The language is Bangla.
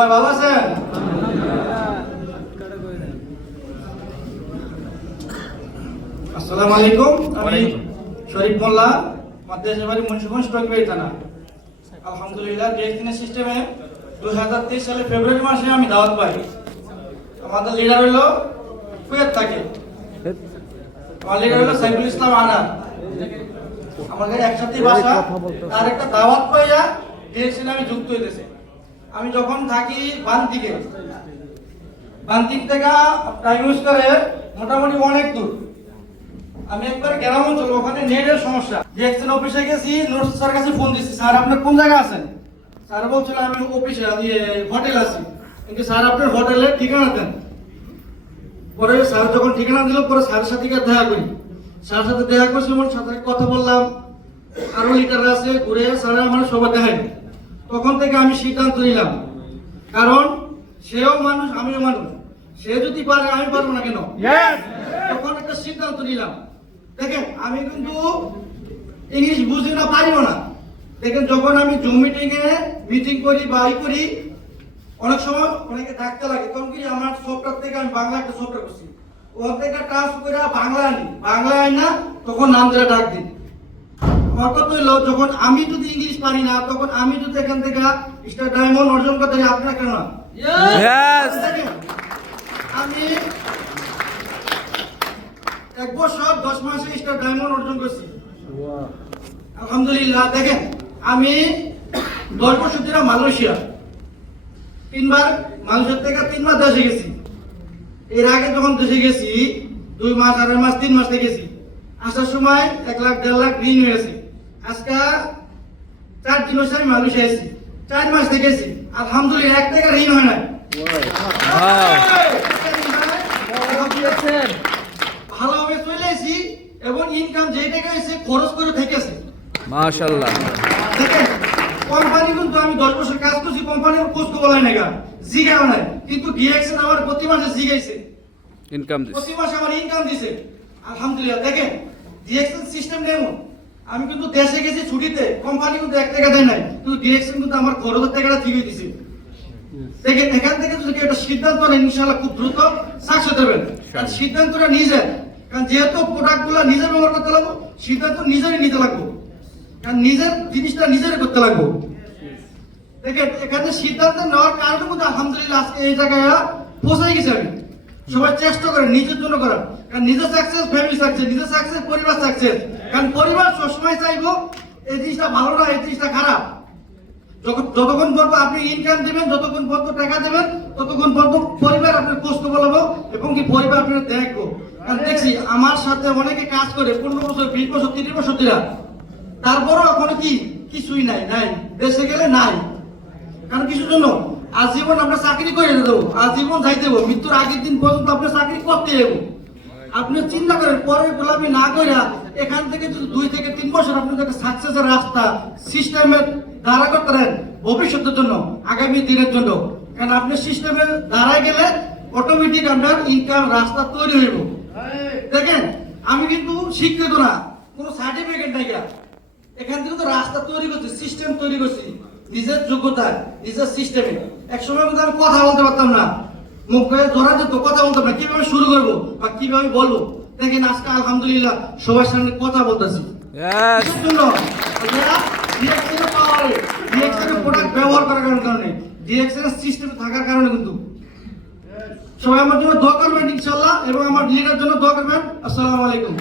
সবাই ভালো আছেন? আসসালামু আলাইকুম। আমি শরীফ মোল্লা মাদ্রাসা বাড়ি মুন্সিগঞ্জ টকবাড়ি থানা। আলহামদুলিল্লাহ ডিএক্সিনের সিস্টেমে দুই হাজার তেইশ সালে ফেব্রুয়ারি মাসে আমি দাওয়াত পাই। আমাদের লিডার হলো কুয়েত থাকে আমার লিডার হলো সাইফুল ইসলাম আনার আমাদের একসাথে বাসা তার একটা দাওয়াত পাইয়া ডিএক্সিনে আমি যুক্ত হইতেছে। আমি যখন থাকি বান্তিকে, বান্তিক থেকে ইউজ করে মোটামুটি অনেক দূর। আমি একবার গ্রাম অঞ্চল, ওখানে নেটের সমস্যা। ডিএক্সএন অফিসে গেছি নোট স্যার কাছে ফোন দিছি, স্যার, আপনি কোন জায়গায় আছেন? স্যার বলছিল, আমি অফিসে হোটেল আছি। কিন্তু স্যার আপনার হোটেলে ঠিকানা দেন। পরে স্যার যখন ঠিকানা দিল, পরে স্যারের সাথে দেখা করি। স্যারের সাথে দেখা করছি সাথে কথা বললাম। আরও লিটার আছে, ঘুরে স্যার আমার সবাই দেখাই তখন থেকে আমি সিদ্ধান্ত নিলাম। কারণ সেও মানুষ আমিও মানুষ। সে যদি পারে আমি পারব না কেন? তখন একটা সিদ্ধান্ত নিলাম। দেখেন আমি কিন্তু ইংলিশ বুঝি না পারিও না। দেখেন যখন আমি জুম মিটিং এ মিটিং করি বা ই করি অনেক সময় অনেকে ডাকতে লাগে তখন কি আমার সফটওয়্যার থেকে আমি বাংলা একটা সফটওয়্যার করছি। ওর থেকে ট্রান্সফার করে বাংলা আনি। বাংলা আনি না তখন নাম ধরে ডাক দিই। কথা হইল যখন আমি যদি ইংলিশ পারি না তখন আমি যদি এখান থেকে স্টার ডায়মন্ড অর্জন করতে পারি আপনারা কেন? আমি এক বছর দশ মাসে স্টার ডায়মন্ড অর্জন করছি। আলহামদুলিল্লাহ দেখেন আমি দশ বছর ধরে মালয়েশিয়া। তিনবার মালয়েশিয়ার থেকে তিনবার দেশে গেছি। এর আগে যখন দেশে গেছি দুই মাস আড়াই মাস তিন মাস গেছি। আসার সময় এক লাখ দেড় লাখ ঋণ হয়েছে আজকে চার দিন হচ্ছে আমি মালয়েশিয়া এসেছি। চার মাস থেকেছি আলহামদুলিল্লাহ এক টাকা ঋণ হয় নাই। ভালোভাবে চলে এসেছি এবং ইনকাম যে টাকা হয়েছে খরচ করে থেকেছে। মাশাল্লাহ দেখেন কোম্পানি কিন্তু আমি দশ বছর কাজ করছি কোম্পানির কষ্ট বলাই না জিগাও নাই কিন্তু ডিএক্সএন আমার প্রতি মাসে জিগাইছে। ইনকাম দিস প্রতি মাসে আমার ইনকাম দিছে। আলহামদুলিল্লাহ দেখেন ডিএক্সএন সিস্টেম কেমন আমি কিন্তু দেশে গেছি ছুটিতে কোম্পানি কিন্তু এক টাকা দেয় নাই কিন্তু ডিএক্সএন কিন্তু আমার খরচের টাকাটা জিগিয়ে দিছে। দেখেন এখান থেকে যদি একটা সিদ্ধান্ত নেন ইনশাআল্লাহ খুব দ্রুত সাকসেস দেবেন কারণ সিদ্ধান্তটা নিজের কারণ যেহেতু প্রোডাক্টগুলো নিজে ব্যবহার করতে লাগবো সিদ্ধান্ত নিজেরই নিতে লাগবো। কারণ নিজের জিনিসটা নিজের করতে লাগবো। দেখেন এখানে সিদ্ধান্ত নেওয়ার কারণে মধ্যে আলহামদুলিল্লাহ আজকে এই জায়গায় পৌঁছাই গেছে আমি। সবাই চেষ্টা করে নিজের জন্য করা কারণ নিজের সাকসেস ফ্যামিলি সাকসেস নিজের সাকসেস পরিবার সাকসেস কারণ পরিবার সবসময় চাইব, এই জিনিসটা ভালো না, এই জিনিসটা খারাপ। যতক্ষণ পর্যন্ত আপনি ইনকাম দেবেন, যতক্ষণ পর্যন্ত টাকা দেবেন, ততক্ষণ পর্যন্ত পরিবার আপনার কষ্ট বলাবো এবং কি পরিবার আপনার দেখব। কারণ দেখছি, আমার সাথে অনেকে কাজ করে, পনেরো বছর, বিশ বছর, তিরিশ বছর ধরে। তারপরও এখনও কি কিছুই নাই নাই। দেশে গেলে নাই। কারণ কিছু জন্য আজীবন আমরা চাকরি করে দেবো আজীবন যাই দেবো মৃত্যুর আগের দিন পর্যন্ত আপনি চাকরি করতে দেবো আপনি চিন্তা করেন পরে গোলামি না করে এখান থেকে যদি দুই থেকে তিন বছর আপনি একটা সাকসেসের রাস্তা সিস্টেমের দাঁড়া করতে পারেন, ভবিষ্যতের জন্য, আগামী দিনের জন্য। কারণ আপনি সিস্টেমে দাঁড়ায় গেলে অটোমেটিক আপনার ইনকাম রাস্তা তৈরি হইব। দেখেন, আমি কিন্তু শিক্ষিত না, কোনো সার্টিফিকেট নাই এখান থেকে তো রাস্তা তৈরি করছি সিস্টেম তৈরি করছি। নিজের যোগ্যতা নিজের সিস্টেমে এক সময় কিন্তু আমি কথা বলতে পারতাম না। মুখ করে ধরা যেত কথা বলতাম না। কীভাবে শুরু করব বা কীভাবে বলব? দেখেন আজকে আলহামদুলিল্লাহ সবার সামনে কথা বলতেছি। প্রোডাক্ট ব্যবহার করার কারণে ডিএক্সএন সিস্টেম থাকার কারণে কিন্তু। সবাই আমার জন্য দোয়া করবেন ইনশাল্লাহ এবং আমার লিডার জন্য দোয়া করবেন। আসসালামু আলাইকুম।